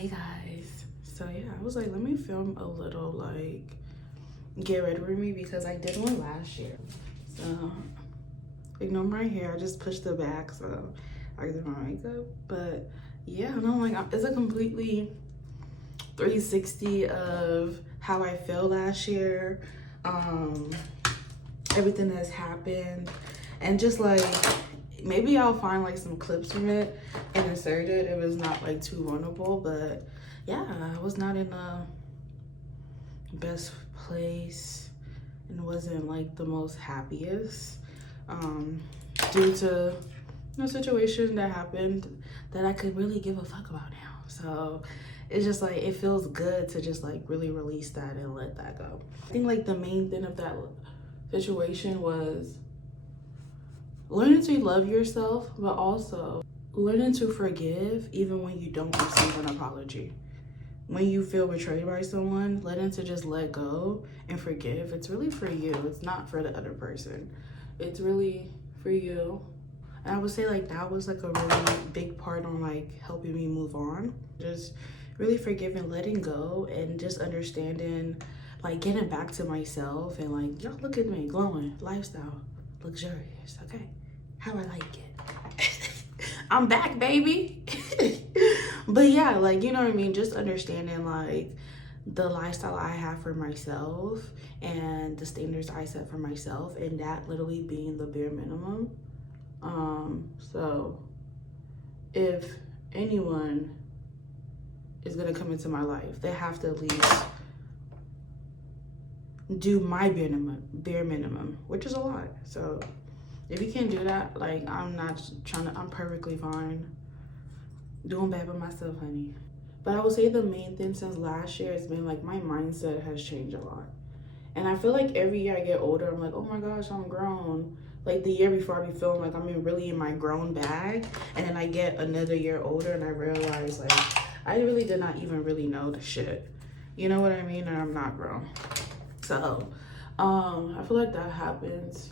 Hey guys, so yeah, I was like, let me film a little like get ready with me because I did one last year. So ignore my hair, I just pushed it back so I can do my makeup. But yeah, no, like it's a completely 360 of how I feel last year, everything that's happened, and just like maybe I'll find like some clips from it and insert it if it's not like too vulnerable. But yeah, I was not in the best place and wasn't like the most happiest due to situation that happened that I could really give a fuck about now. So it's just like it feels good to just like really release that and let that go. I think like the main thing of that situation was learning to love yourself, but also learning to forgive even when you don't receive an apology. When you feel betrayed by someone, learning to just let go and forgive. It's really for you. It's not for the other person. It's really for you. And I would say like that was like a really big part on like helping me move on. Just really forgiving, letting go, and just understanding, like getting back to myself and like, y'all look at me, glowing, lifestyle, luxurious, okay? How I like it. I'm back, baby. But yeah, like, you know what I mean? Just understanding like the lifestyle I have for myself and the standards I set for myself, and that literally being the bare minimum. So if anyone is gonna come into my life, they have to at least do my bare minimum, which is a lot. So if you can't do that, like I'm perfectly fine doing bad by myself, honey. But I would say the main thing since last year has been like my mindset has changed a lot. And I feel like every year I get older, I'm like, oh my gosh, I'm grown. Like the year before, I be feeling like I'm really in my grown bag. And then I get another year older and I realize like, I really did not even really know the shit. You know what I mean? And I'm not grown. So, I feel like that happens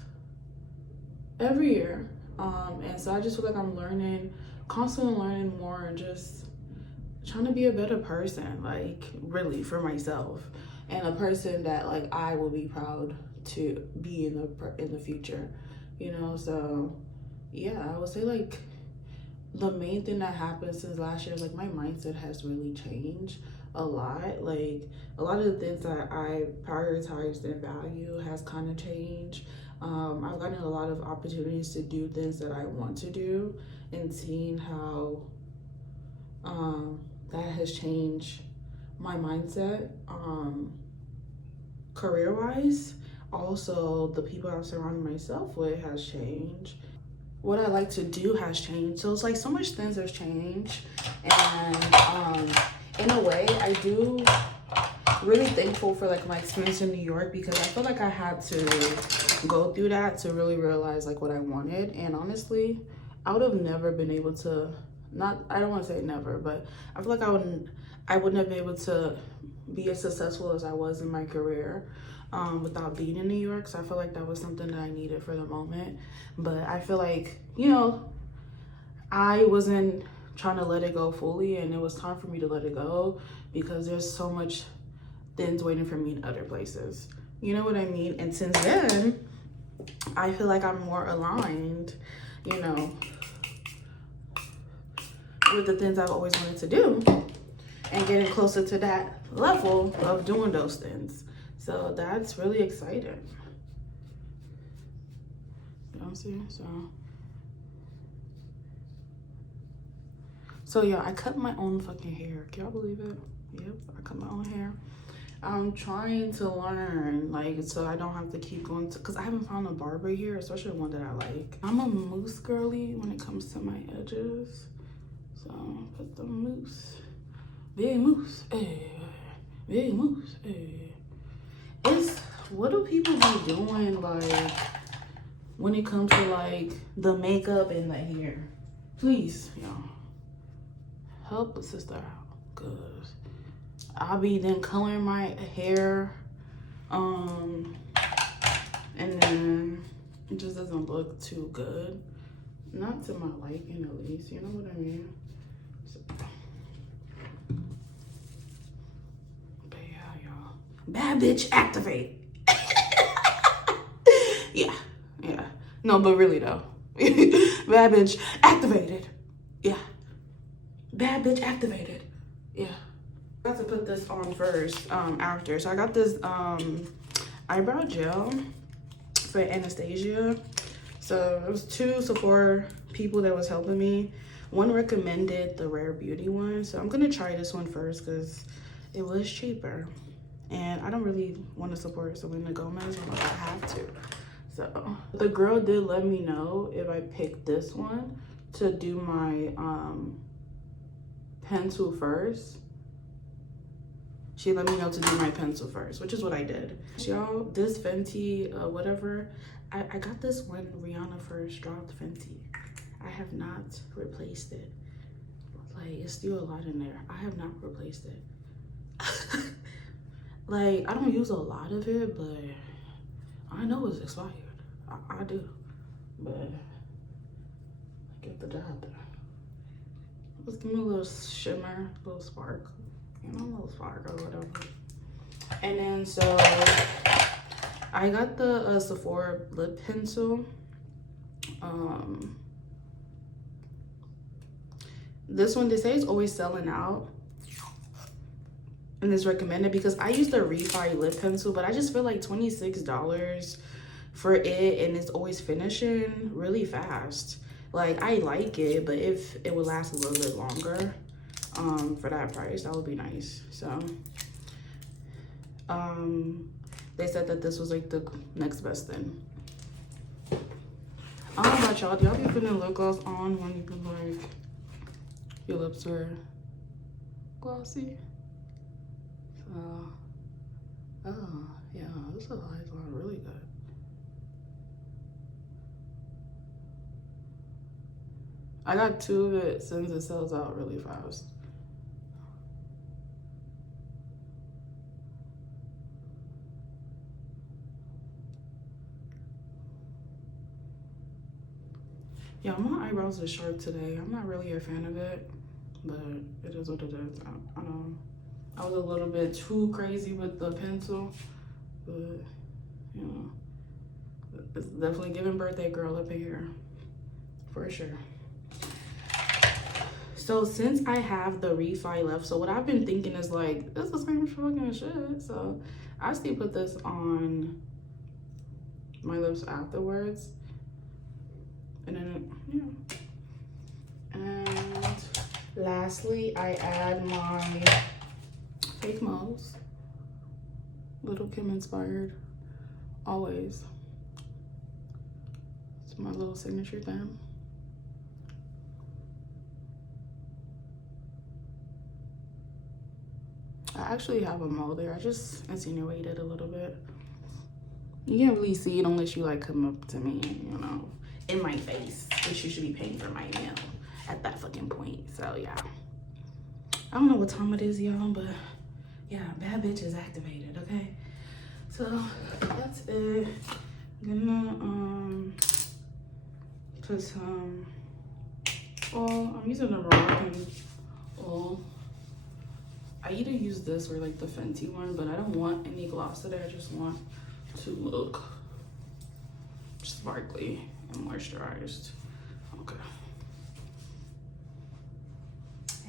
every year. And so I just feel like I'm learning, constantly learning more and just trying to be a better person, like really for myself, and a person that like I will be proud to be in the future, you know. So yeah, I would say like the main thing that happened since last year is like my mindset has really changed a lot. Like a lot of the things that I prioritized and value has kind of changed. I've gotten a lot of opportunities to do things that I want to do, and seeing how that has changed my mindset, career-wise. Also, the people I've surrounded myself with has changed. What I like to do has changed. So it's like so much things have changed. And in a way, I do really thankful for like my experience in New York, because I feel like I had to go through that to really realize like what I wanted. And honestly, I would have never been able to, not, I don't want to say never, but I feel like I wouldn't have been able to be as successful as I was in my career without being in New York. So I feel like that was something that I needed for the moment. But I feel like, you know, I wasn't trying to let it go fully, and it was time for me to let it go because there's so much things waiting for me in other places. You know what I mean? And since then, I feel like I'm more aligned, you know, with the things I've always wanted to do, and getting closer to that level of doing those things. So that's really exciting. You know what I'm saying? So yeah, I cut my own fucking hair. Can y'all believe it? Yep, I cut my own hair. I'm trying to learn, like, so I don't have to keep going to, because I haven't found a barber here, especially one that I like. I'm a mousse girly when it comes to my edges. So put the mousse. Big mousse, hey. Big mousse, hey. What do people be doing, like, when it comes to, like, the makeup and the hair? Please, y'all, help a sister out, because I'll be then coloring my hair, and then it just doesn't look too good. Not to my liking, at least, you know what I mean? So, Bad bitch activate. Yeah, yeah. No, but really though. Bad bitch activated. Yeah. Bad bitch activated. Yeah. I got to put this on first, after. So I got this eyebrow gel for Anastasia. So it was 2 Sephora people that was helping me. One recommended the Rare Beauty one. So I'm gonna try this one first because it was cheaper. And I don't really want to support Selena Gomez unless I have to. So the girl did let me know if I picked this one to do my pencil first. She let me know to do my pencil first, which is what I did. Y'all, this Fenty, whatever, I got this when Rihanna first dropped Fenty. I have not replaced it. Like, it's still a lot in there. I have not replaced it. Like, I don't use a lot of it, but I know it's expired. I do. But I get the job done. Just give me a little shimmer, a little spark. You know, a little spark or whatever. And then, so, I got the Sephora lip pencil. This one, they say it's always selling out. And it's recommended because I used the Refi lip pencil, but I just feel like $26 for it, and it's always finishing really fast. Like, I like it, but if it would last a little bit longer, for that price, that would be nice. So, they said that this was like the next best thing. I don't know about y'all. Do y'all be putting lip gloss on when you can, like, your lips are glossy? Oh, yeah, this is really good. I got 2 of it since it sells out really fast. Yeah, my eyebrows are sharp today. I'm not really a fan of it, but it is what it is. I know I was a little bit too crazy with the pencil, but you know, it's definitely giving birthday girl up in here, for sure. So since I have the Refi left, so what I've been thinking is like, it's the same fucking shit. So I still put this on my lips afterwards. And then, yeah. And lastly, I add my fake moles. Little Kim inspired, always. It's my little signature thing. I actually have a mole there. I just insinuated a little bit. You can't really see it unless you like come up to me, you know, in my face, which you should be paying for my meal at that fucking point. So yeah, I don't know what time it is, y'all, but yeah, bad bitch is activated. Okay, so that's it. I'm gonna put some oil. I'm using the Moroccan oil. I either use this or like the Fenty one, but I don't want any gloss today. I just want to look sparkly and moisturized. Okay.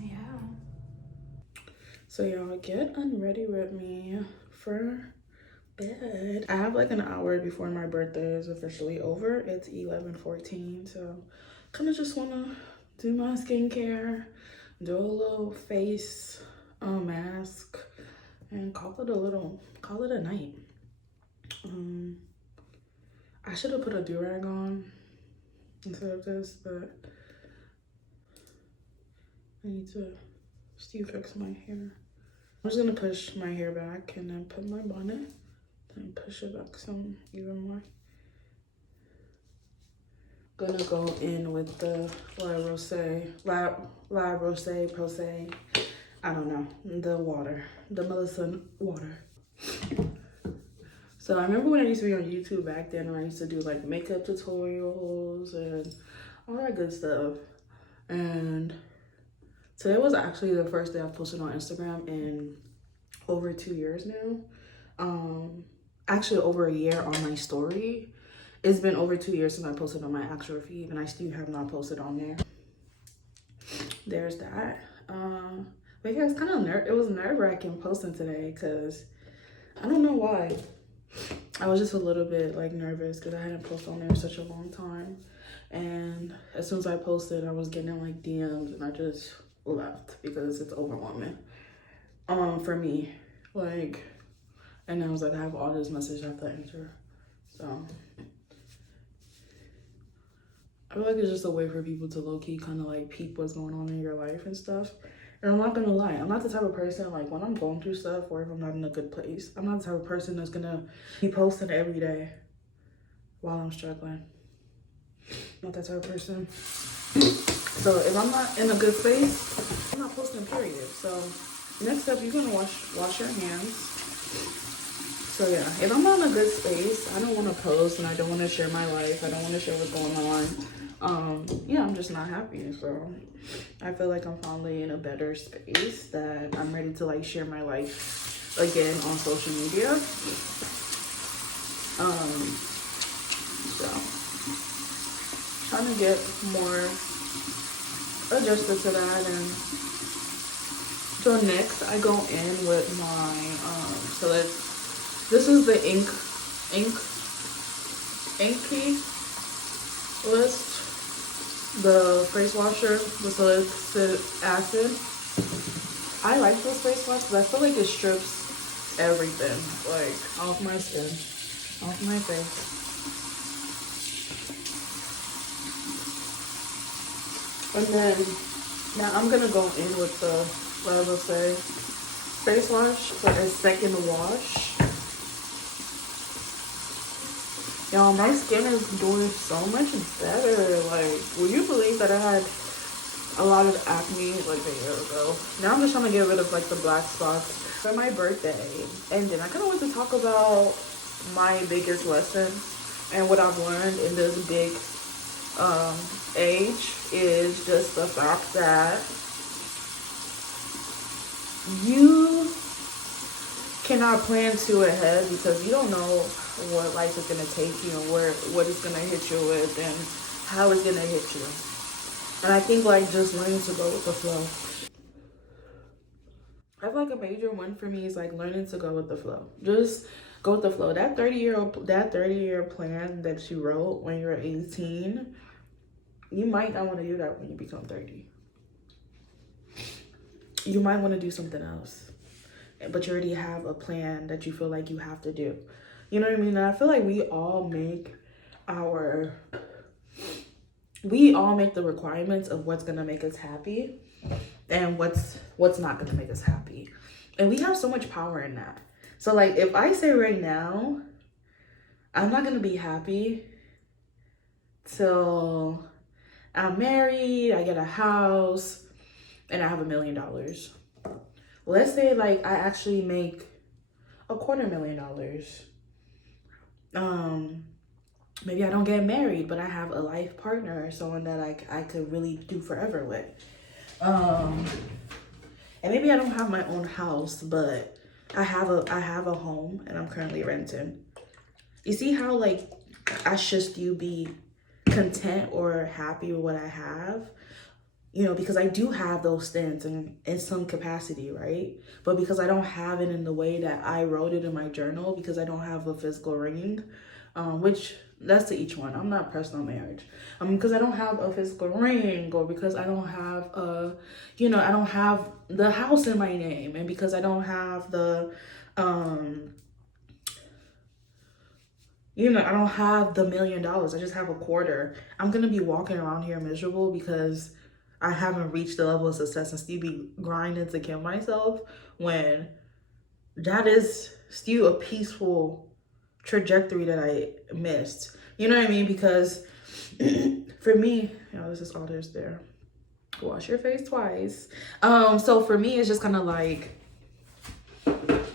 Yeah. So y'all, get unready with me for bed. I have like an hour before my birthday is officially over. It's 11:14, so kind of just want to do my skincare, do a little face mask, and call it a night. I should have put a do-rag on instead of this, but I need to still fix my hair. I'm just gonna push my hair back and then put my bonnet, then push it back some even more. Gonna go in with the La Roche-Posay, I don't know, the water, the Melissa water. So I remember when I used to be on YouTube back then, and I used to do like makeup tutorials and all that good stuff. And today was actually the first day I posted on Instagram in over 2 years now. actually over a year on my story. It's been over 2 years since I posted on my actual feed, and I still have not posted on there. There's that. But yeah, it's kind of it was nerve-wracking posting today because I don't know why. I was just a little bit like nervous because I hadn't posted on there in such a long time. And as soon as I posted, I was getting like DMs, and I just left because it's overwhelming. For me, like, and I was like, I have all this message I have to answer. So I feel like it's just a way for people to low-key kind of like peep what's going on in your life and stuff. And I'm not gonna lie, I'm not the type of person, like when I'm going through stuff or if I'm not in a good place, I'm not the type of person that's gonna be posting every day while I'm struggling. Not that type of person. So if I'm not in a good space, I'm not posting, period. So next up, you're gonna wash your hands. So yeah, if I'm not in a good space, I don't want to post and I don't want to share my life. I don't want to share what's going on. Yeah, I'm just not happy. So I feel like I'm finally in a better space that I'm ready to like share my life again on social media. So trying to get more adjusted to that. And so next I go in with my this is the Inky list, the face washer with salicylic acid. I like this face wash because I feel like it strips everything like off my skin, off my face. And then now I'm gonna go in with the, what I will say, face wash for a second wash. Y'all, my skin is doing so much better. Like, would you believe that I had a lot of acne like a year ago? Now I'm just trying to get rid of like the black spots for my birthday. And then I kind of want to talk about my biggest lesson and what I've learned in this big age is just the fact that you cannot plan too ahead because you don't know what life is going to take you and what it's going to hit you with and how it's going to hit you. And I think like just learning to go with the flow. I feel like a major one for me is like learning to go with the flow. Just go with the flow. That 30-year plan that you wrote when you were 18, you might not want to do that when you become 30. You might want to do something else, but you already have a plan that you feel like you have to do. You know what I mean? And I feel like we all make the requirements of what's gonna make us happy and what's not gonna make us happy. And we have so much power in that. So like if I say right now, I'm not gonna be happy till I'm married, I get a house, and I have $1 million. Let's say like I actually make $250,000. Maybe I don't get married, but I have a life partner or someone that I could really do forever with. And maybe I don't have my own house, but I have a home and I'm currently renting. You see how like I should still be content or happy with what I have? You know, because I do have those things in some capacity, right? But because I don't have it in the way that I wrote it in my journal, because I don't have a physical ring, which that's to each one. I'm not pressed on marriage. Because I don't have a physical ring, or because I don't have I don't have the house in my name, and because I don't have the I don't have the $1 million. I just have a quarter. I'm gonna be walking around here miserable because I haven't reached the level of success and still be grinding to kill myself, when that is still a peaceful trajectory that I missed. You know what I mean? Because for me, this is all there's there. Wash your face twice. So for me, it's just kind of like,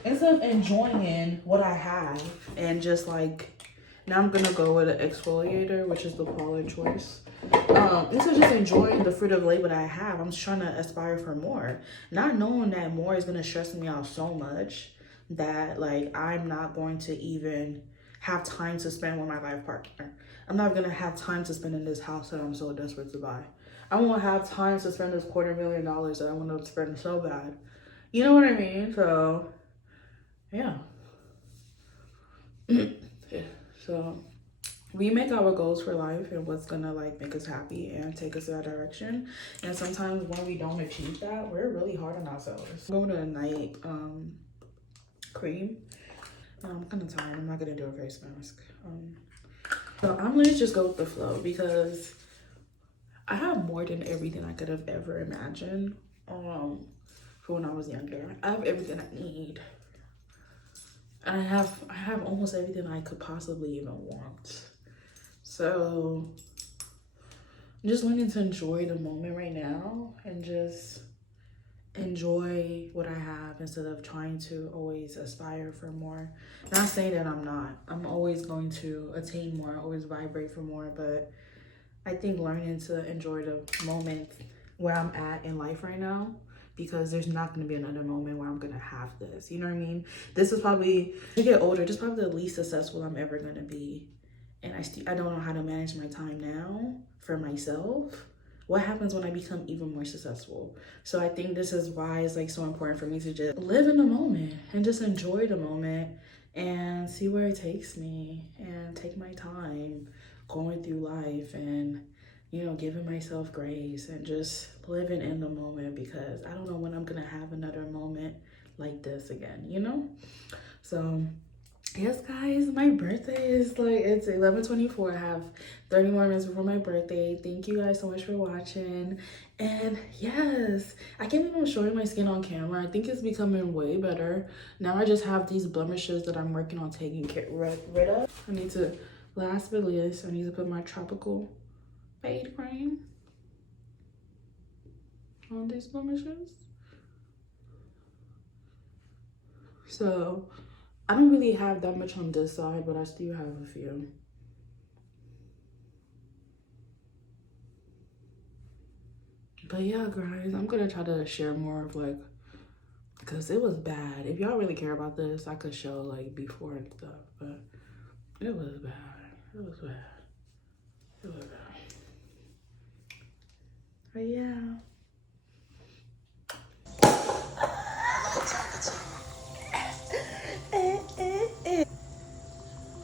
instead of enjoying what I have and just like, now I'm gonna go with an exfoliator, which is the Polar Choice. Instead of just enjoying the fruit of labor that I have, I'm just trying to aspire for more. Not knowing that more is gonna stress me out so much that like I'm not going to even have time to spend with my life partner. I'm not gonna have time to spend in this house that I'm so desperate to buy. I won't have time to spend this $250,000 that I want to spend so bad. You know what I mean? So yeah. Yeah. So we make our goals for life and what's gonna like make us happy and take us in that direction. And sometimes when we don't achieve that, we're really hard on ourselves. I'm going to a night cream. I'm kind of tired. I'm not gonna do a face mask. So I'm gonna just go with the flow because I have more than everything I could have ever imagined for when I was younger. I have everything I need. I have almost everything I could possibly even want. So I'm just learning to enjoy the moment right now and just enjoy what I have instead of trying to always aspire for more. Not saying that I'm not. I'm always going to attain more, always vibrate for more, but I think learning to enjoy the moment where I'm at in life right now, because there's not going to be another moment where I'm going to have this. You know what I mean? This is probably, to get older, this is probably the least successful I'm ever going to be. And I don't know how to manage my time now for myself. What happens when I become even more successful? So I think this is why it's like so important for me to just live in the moment and just enjoy the moment and see where it takes me and take my time going through life and, you know, giving myself grace and just living in the moment, because I don't know when I'm gonna have another moment like this again, you know? So yes, guys, my birthday is like, it's 11:24. I have 30 more minutes before my birthday. Thank you guys so much for watching. And yes, I can't even show you my skin on camera. I think it's becoming way better. Now I just have these blemishes that I'm working on taking rid of. I need to, last but least, I need to put my tropical fade cream on these blemishes. So I don't really have that much on this side, but I still have a few. But yeah, guys, I'm gonna try to share more of like, because it was bad. If y'all really care about this, I could show like before and stuff, but it was bad. It was bad. It was bad. But yeah.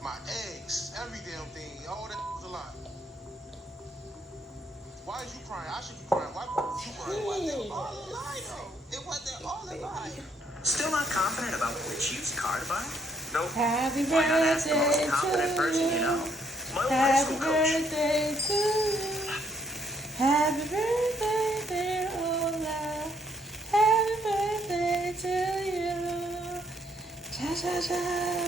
My eggs, every damn thing, all that was a lie. Why is you crying? I should be crying. Why are you crying? It wasn't all a lie, though. It wasn't all a lie. Still not confident about which used car to buy? Nope. Happy Why not ask the most birthday confident to person you you. know? My old high Happy school coach. birthday to you. Happy birthday, dear Ola. Happy birthday to you. Cha cha cha.